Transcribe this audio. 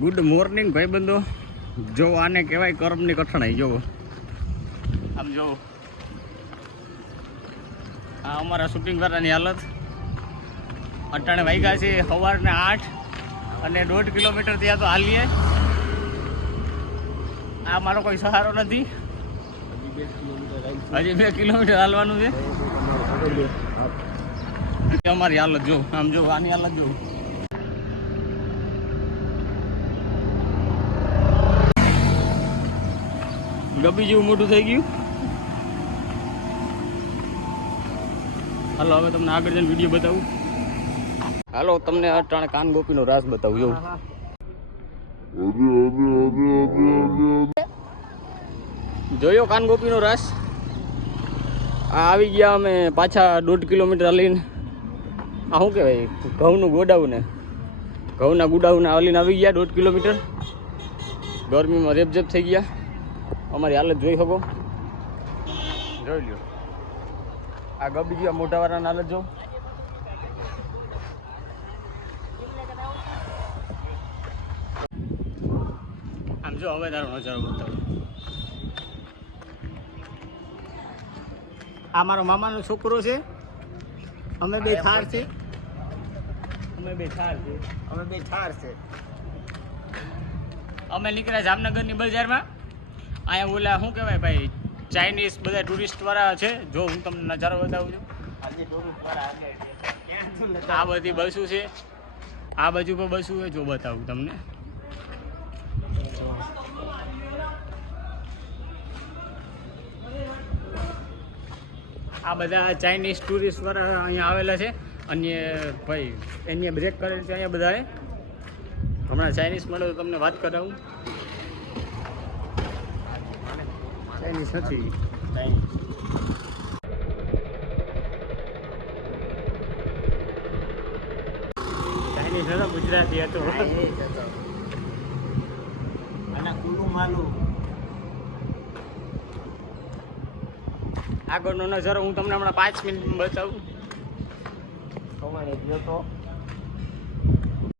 Good morning ભાઈબંધો. જો આને કહેવાય કર્મની કઠણાઈ. જોવો આમ જોવો, આ અમારા શૂટિંગ વાળાની હાલત. અટાણે વાગ્યા છે સવારના 8 અને 1.5 કિલોમીટર ત્યાં તો હાલીએ. આ મારો કોઈ સહારો નથી. હજી 2 કિલોમીટર હાલવાનું છે. અમારી હાલત જો, આમ જો આની હાલત જો. ગબી જેવું મોટું થઈ ગયું. હાલો હવે તમને આગળ જઈને વિડીયો બતાવું. હાલો તમને અટાણે કાન ગોપીનો રાસ બતાવું. જો જોયો કાન ગોપીનો રાસ. આ આવી ગયા અમે પાછા 1.5 કિલોમીટર હાલીને. આ શું કહેવાય, ઘઉંનું ગોડાઉન ને ઘઉંના ગુડાઉન હાલીને આવી ગયા 1.5 કિલોમીટર. ગરમીમાં રેપઝેપ થઈ ગયા. અમારી હાલત જોઈ શકો, જોઈ લ્યો. આ ગબી ગયા મોટાવાળાની હાલત જો. આમ જો હવે તારો નજારો બતાવો. આ મારો મામાનો છોકરો છે. અમે બે થાર છે. અમે નીકળ્યા જામનગરની બજારમાં. અહીંયા ઓલા શું કહેવાય ભાઈ, ચાઇનીઝ બધા ટુરિસ્ટ વાળા છે. જો હું તમને નજારો બતાવું છું. આ બધી બસો છે. આ બાજુ પર બસો છે. જો બતાવું તમને. આ બધા ચાઇનીઝ ટુરિસ્ટ વાળા અહીંયા આવેલા છે. અને ભાઈ એની બ્રેક કરેલ છે અહીંયા બધાએ. હમણાં ચાઇનીઝ મળે તો તમને વાત કરાવું. ચાઇનીઝ નથી. ચાઇનીઝ હતો, ગુજરાતી હતો. આગળનો નજારો હું તમને હમણાં 5 મિનિટમાં બતાવું.